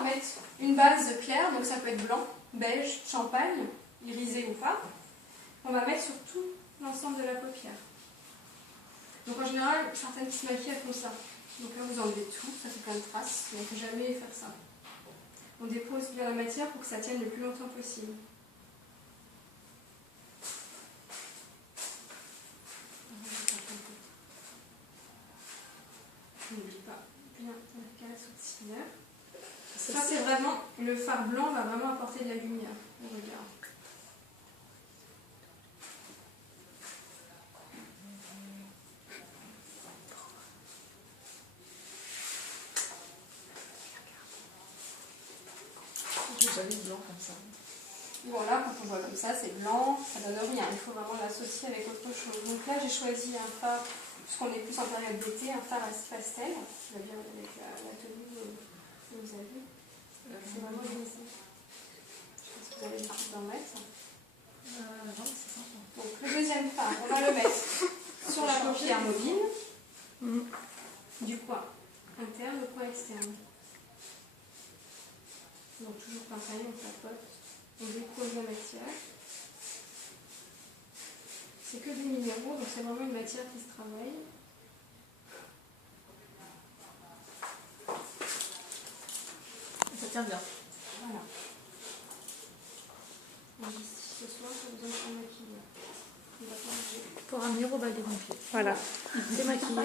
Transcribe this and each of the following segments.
par mettre une base claire, donc ça peut être blanc, beige, champagne, irisé ou pas. On va mettre sur tout l'ensemble de la paupière. Donc en général, certaines qui se maquillent, elles font ça. Donc là, vous enlevez tout, ça fait plein de traces, mais on ne peut jamais faire ça. On dépose bien la matière pour que ça tienne le plus longtemps possible. N'oublie pas bien la case au-dessus. Ça, c'est vraiment, le fard blanc va vraiment apporter de la lumière au regard. Blanc comme ça. Voilà, quand on voit comme ça, c'est blanc, ça donne rien. Il faut vraiment l'associer avec autre chose. Donc là, j'ai choisi un fard, puisqu'on est plus en période d'été, un fard à pastel, qui va bien avec la tenue que vous avez. C'est vraiment irisé. Je sais pas si vous avez l'habitude d'en mettre. Non, c'est sympa. Donc le deuxième fard, on va le mettre sur la paupière mobile, du coin interne au coin externe. Donc toujours pareil, on tapote, on dépose la matière. C'est que des minéraux, donc c'est vraiment une matière qui se travaille. Ça tient bien. Voilà. Ce soir, ça vous donne un maquillage. On va pas manger. Pour un mur au bal des pompiers. Voilà. C'est maquillé.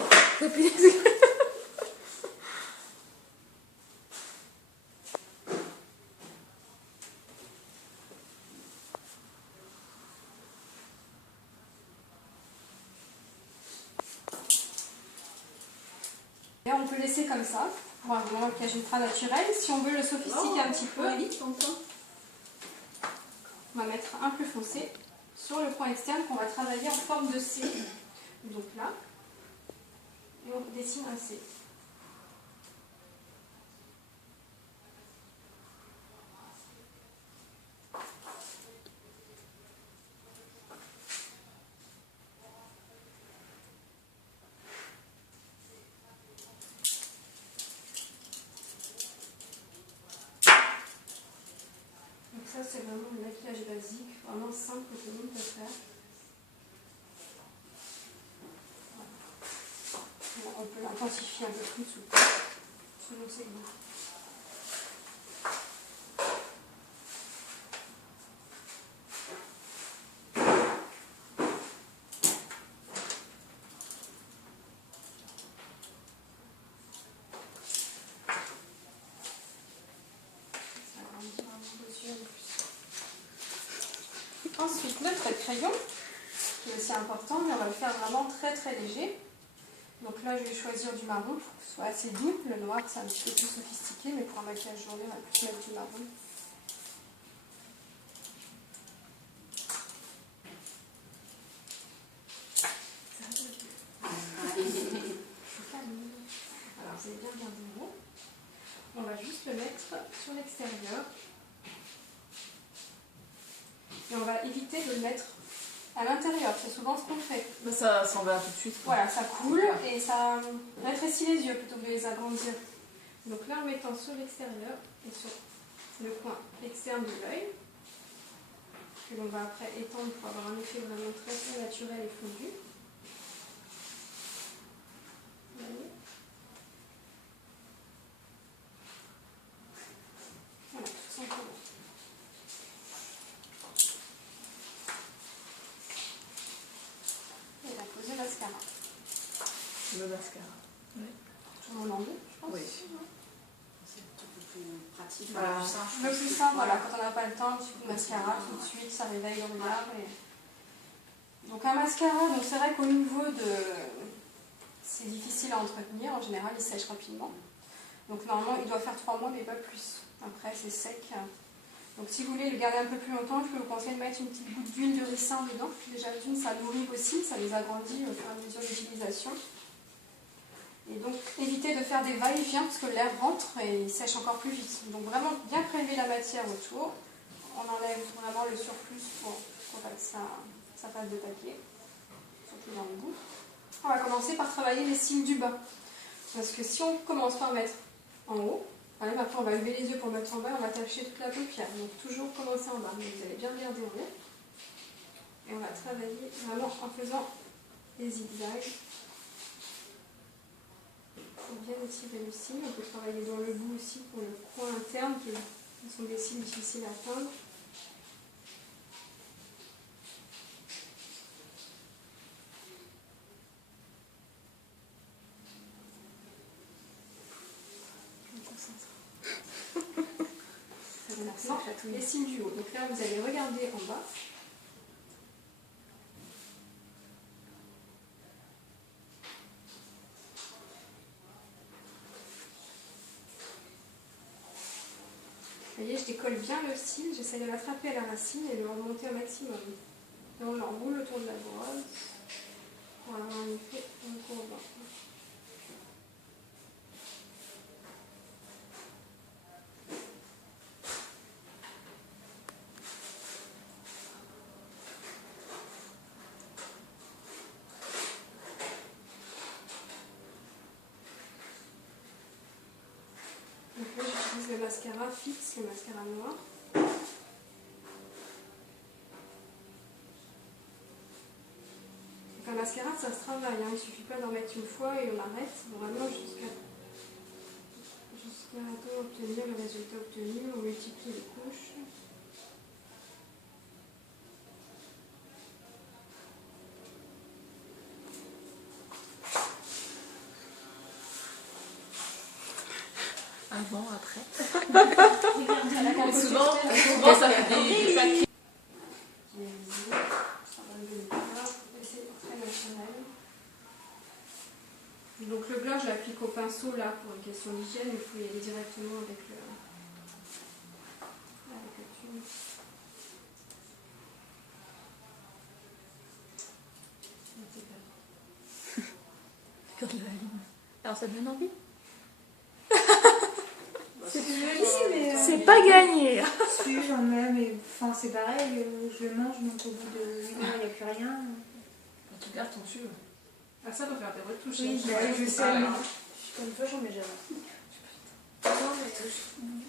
Et on peut laisser comme ça, pour avoir un maquillage ultra naturel. Si on veut le sophistiquer un petit peu, on va mettre un plus foncé sur le coin externe qu'on va travailler en forme de C. Donc là, et on dessine un C. Donc ça, c'est vraiment le maquillage basique, vraiment simple que tout le monde peut faire. Voilà. On peut l'intensifier un peu plus selon ses goûts. Ensuite, notre crayon, qui est aussi important, mais on va le faire vraiment très très léger. Donc là, je vais choisir du marron pour que ce soit assez doux. Le noir, c'est un petit peu plus sophistiqué, mais pour un maquillage journée, on va plus mettre du marron. Alors, vous avez bien gardé le mot. On va juste le mettre sur l'extérieur. Et on va éviter de le mettre à l'intérieur, c'est souvent ce qu'on fait. Ça s'en va tout de suite. Voilà, ça coule et ça rétrécit les yeux plutôt que de les agrandir. Donc là, en mettant sur l'extérieur et sur le coin externe de l'œil, que l'on va après étendre pour avoir un effet vraiment très très naturel et fondu. Voilà, tout simplement. Et la poser mascara. Le mascara. Oui. Toujours en anglais, je pense. Oui. C'est un petit peu plus pratique. Voilà. Le plus simple, voilà, quand on n'a pas le temps, un petit coup de mascara, tout de suite, ça réveille le regard. Donc un mascara, donc c'est vrai qu'au niveau de... C'est difficile à entretenir, en général il sèche rapidement. Donc normalement il doit faire 3 mois mais pas plus. Après c'est sec. Donc si vous voulez le garder un peu plus longtemps, je peux vous conseiller de mettre une petite goutte d'huile de ricin dedans. Déjà d'une, ça nourrit aussi, ça les agrandit au fur et à mesure de l'utilisation. Et donc évitez de faire des va-et-vient parce que l'air rentre et il sèche encore plus vite. Donc vraiment bien prélever la matière autour. On enlève vraiment le surplus pour que ça passe de papier, surtout dans le bout. On va commencer par travailler les cils du bas. Parce que si on commence par mettre en haut, Après, on va lever les yeux pour mettre en bas, on va attacher toute la paupière. Donc toujours commencer en bas. Donc vous allez bien regarder en haut. Et on va travailler vraiment en faisant des zigzags. Pour bien étirer le cil. On peut travailler dans le bout aussi pour le coin interne qui sont des cils difficiles à atteindre. Maintenant, les cils du haut. Donc là, vous allez regarder en bas. Vous voyez, je décolle bien le cil, j'essaie de l'attraper à la racine et de le remonter au maximum. Et on l'enroule autour de la brosse pour avoir un effet recourbant. Donc là, j'utilise le mascara fixe, le mascara noir. Donc un mascara, ça se travaille, hein. Il ne suffit pas d'en mettre une fois et on arrête. Vraiment, jusqu'à obtenir le résultat obtenu, on multiplie les couches. Avant, après. Et souvent, ça fait des paquets. C'est très naturel. Donc le blanc, je l'applique au pinceau là pour une question d'hygiène. Il faut y aller directement avec le tube. Regarde la ligne. Alors ça te donne envie? C'est joli, mais. C'est pas gagné. Si, j'en ai, mais enfin, c'est pareil, je le mange, donc au bout de 1 heure, il n'y a plus rien. Tu gardes ton tube. Ah, ça peut faire des retouches. Oui, hein. je sais, Ah, mais. ouais. Comme toi, j'en mets jamais. Non, mais.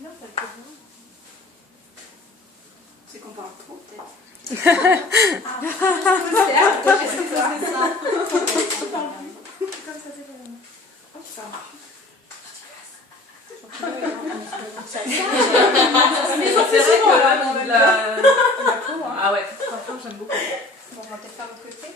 Non, pas le problème. C'est qu'on parle trop, peut-être. Comme ça, c'est pas mal. Oh, ça marche. C'est vrai que la... La peau, hein. Ah ouais, franchement j'aime beaucoup. Bon, on va peut-être faire de l'autre côté.